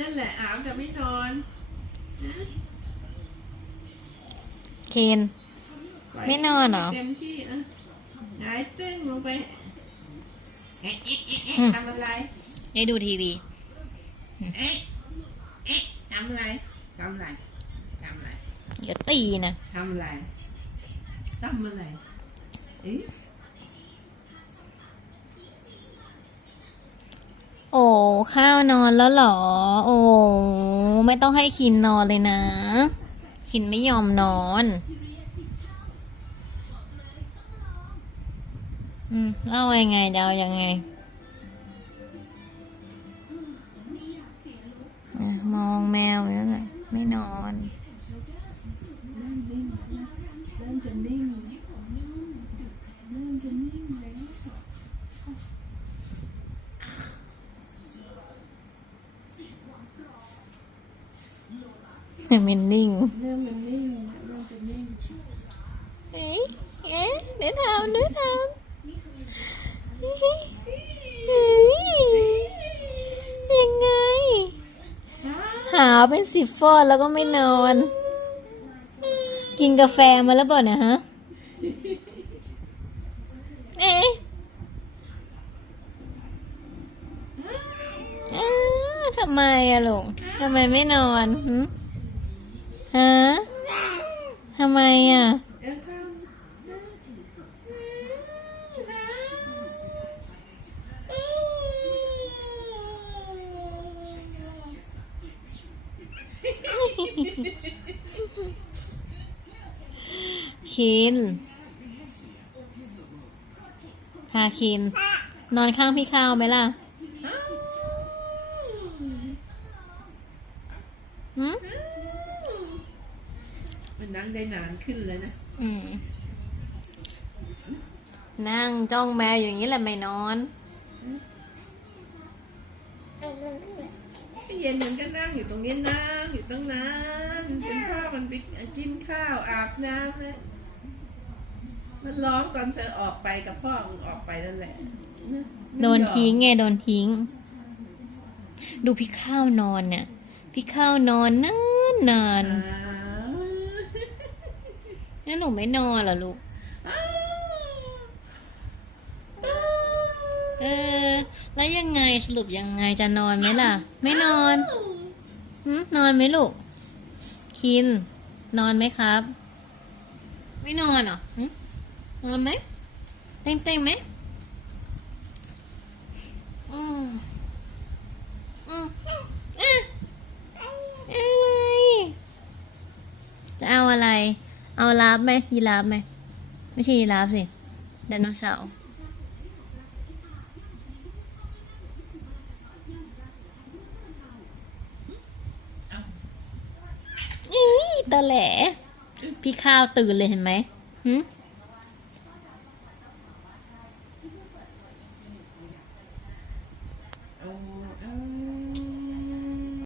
นั่นแหละอาบแต่ไม่นอนนะเคนไม่นอนเหรอ เต็มที่อะหงายตึ้งลงไปเอ๊ะเอ๊ะเอ๊ะเอ๊ะทำอะไร ได้ดูทีวี เอ๊ะ เอ๊ะทำอะไร ทำอะไร ทำอะไรอย่าตีนะ ทำอะไร ทำอะไร เอ๊ะ โอ้ข้าวนอนแล้วหรอ โอ้ไม่ต้องให้คินนอนเลยนะ คินไม่ยอมนอน อืมเล่ายังไงเดายังไงอะมองแมวอยู่นั่นแหละไม่นอน เริ่มนิ่งแล้วนะเริ่มจะนิ่งเริ่มจะนิ่งแล้ว มันนิ่งเริ่มมันนิ่งเริ่มจะนิ่งเอ๊ะเอ๊ะเดี๋ยวทำเดี๋ยวทำเฮ้ยเฮ้ยยังไง หาวเป็นสิบฟอดแล้วก็ไม่นอน กินกาแฟมาแล้วเปล่นะฮะ เอ๊ะทำไมอะลูกทำไมไม่นอนหึ ฮะทำไมอะเอ็มทำคินพาคิน นอนข้างพี่ข้าวไหมล่ะหืม มันนั่งได้นานขึ้นเลยนะอืม นั่งจ้องแมวอย่างนี้แหละไม่นอนเย็นมันก็นั่งอยู่ตรงนี้นั่งอยู่ตั้งนานจนพ่อมันไปกินข้าวอาบน้ำเลยมันร้องตอนเธอออกไปกับพ่อมึงออกไปนั่นแหละโดนทิ้งไงโดนทิ้ง ดูพี่ข้าวนอนเนี่ย พี่ข้าวนอนนานนานอ้าว งั้นหนูไม่นอนเหรอลูก เออ แล้วยังไงสรุปยังไงจะนอนไหมล่ะ ไม่นอนหึนอนไหมลูก คิน นอนไหมครับ ไม่นอนเหรอหึนอนไหมเต้งเต้งไหมอืมอืมอะอะไร จะเอาอะไร เอาลาฟไหมยีราฟไหมไม่ใช่ยีราฟสิไดโนเสาร์อีตะแหล พี่ข้าวตื่นเลยเห็นไหมหึโอ้